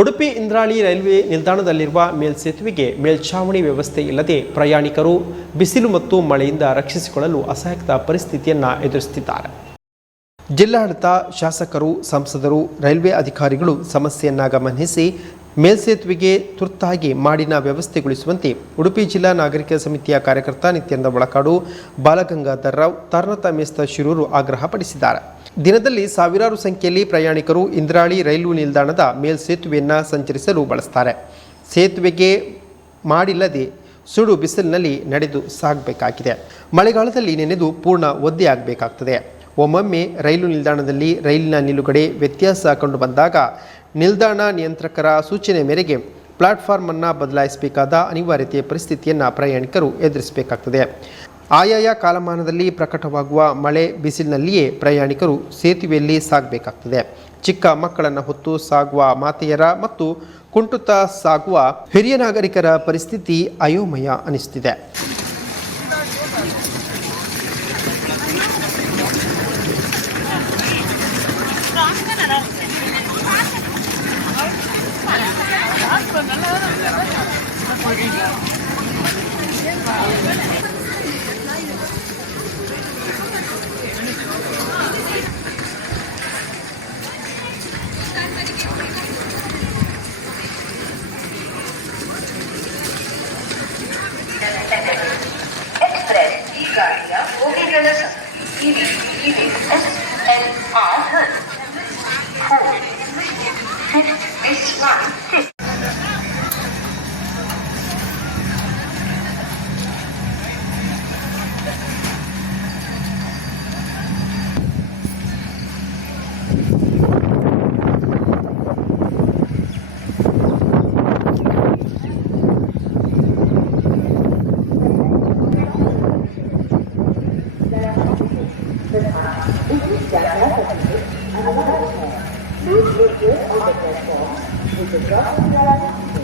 Udupi Indrali railway ನಿಲ್ದಾಣದಲ್ಲಿರುವ ಮೇಲ್ಸೇತುವೆಗೆ ಮೇಲ್ಛಾವಣಿ ವ್ಯವಸ್ಥೆ ಇಲ್ಲದೆ ಪ್ರಯಾಣಿಕರು ಬಿಸಿಲು ಮತ್ತು ಮಳೆಯಿಂದ ರಕ್ಷಿಸಿಕೊಳ್ಳಲು ಅಸಹಾಯಕ ಪರಿಸ್ಥಿತಿಯನ್ನು ಎದುರಿಸುತ್ತಿದ್ದಾರೆ. ಜಿಲ್ಲಾಡಳಿತ, ಶಾಸಕರು, ಸಂಸದರು, ರೈಲ್ವೆ ಅಧಿಕಾರಿಗಳು ಸಮಸ್ಯೆಯನ್ನು ಗಮನಿಸಿ ಮೇಲ್ಸೇತುವೆಗೆ ತುರ್ತಾಗಿ ಮಾಡಿನ ವ್ಯವಸ್ಥೆಗೊಳಿಸುವಂತೆ ಉಡುಪಿ ಜಿಲ್ಲಾ ನಾಗರಿಕ ಸಮಿತಿಯ ಕಾರ್ಯಕರ್ತ ನಿತ್ಯಾನಂದ ಒಳಕಾಡು, ಬಾಲಗಂಗಾಧರ ರಾವ್, ತಾರನಾಥ ಮೇಸ್ತ ಶಿರೂರು ಆಗ್ರಹಪಡಿಸಿದ್ದಾರೆ. ದಿನದಲ್ಲಿ ಸಾವಿರಾರು ಸಂಖ್ಯೆಯಲ್ಲಿ ಪ್ರಯಾಣಿಕರು ಇಂದ್ರಾಳಿ ರೈಲು ನಿಲ್ದಾಣದ ಮೇಲ್ಸೇತುವೆಯನ್ನು ಸಂಚರಿಸಲು ಬಳಸ್ತಾರೆ. ಸೇತುವೆಗೆ ಮಾಡಿಲ್ಲದೆ ಸುಡು ಬಿಸಿಲಿನಲ್ಲಿ ನಡೆದು ಸಾಗಬೇಕಾಗಿದೆ. ಮಳೆಗಾಲದಲ್ಲಿ ನೆನೆದು ಪೂರ್ಣ ಒದ್ದೆಯಾಗಬೇಕಾಗ್ತದೆ. ಒಮ್ಮೊಮ್ಮೆ ರೈಲು ನಿಲ್ದಾಣದಲ್ಲಿ ರೈಲಿನ ನಿಲುಗಡೆ ವ್ಯತ್ಯಾಸ ಕಂಡು ಬಂದಾಗ ನಿಲ್ದಾಣ ನಿಯಂತ್ರಕರ ಸೂಚನೆ ಮೇರೆಗೆ ಪ್ಲಾಟ್ಫಾರ್ಮ್ ಅನ್ನು ಬದಲಾಯಿಸಬೇಕಾದ ಅನಿವಾರ್ಯತೆ ಪರಿಸ್ಥಿತಿಯನ್ನು ಪ್ರಯಾಣಿಕರು ಎದುರಿಸಬೇಕಾಗ್ತದೆ. ಆಯಾಯ ಕಾಲಮಾನದಲ್ಲಿ ಪ್ರಕಟವಾಗುವ ಮಳೆ ಬಿಸಿಲಿನಲ್ಲಿಯೇ ಪ್ರಯಾಣಿಕರು ಸೇತುವೆಯಲ್ಲಿ ಸಾಗಬೇಕಾಗ್ತದೆ. ಚಿಕ್ಕ ಮಕ್ಕಳನ್ನು ಹೊತ್ತು ಸಾಗುವ ಮಾತೆಯರ ಮತ್ತು ಕುಂಟುತ್ತ ಸಾಗುವ ಹಿರಿಯ ನಾಗರಿಕರ ಪರಿಸ್ಥಿತಿ ಅಯೋಮಯ ಅನಿಸುತ್ತಿದೆ. Please wait on the platform with the drop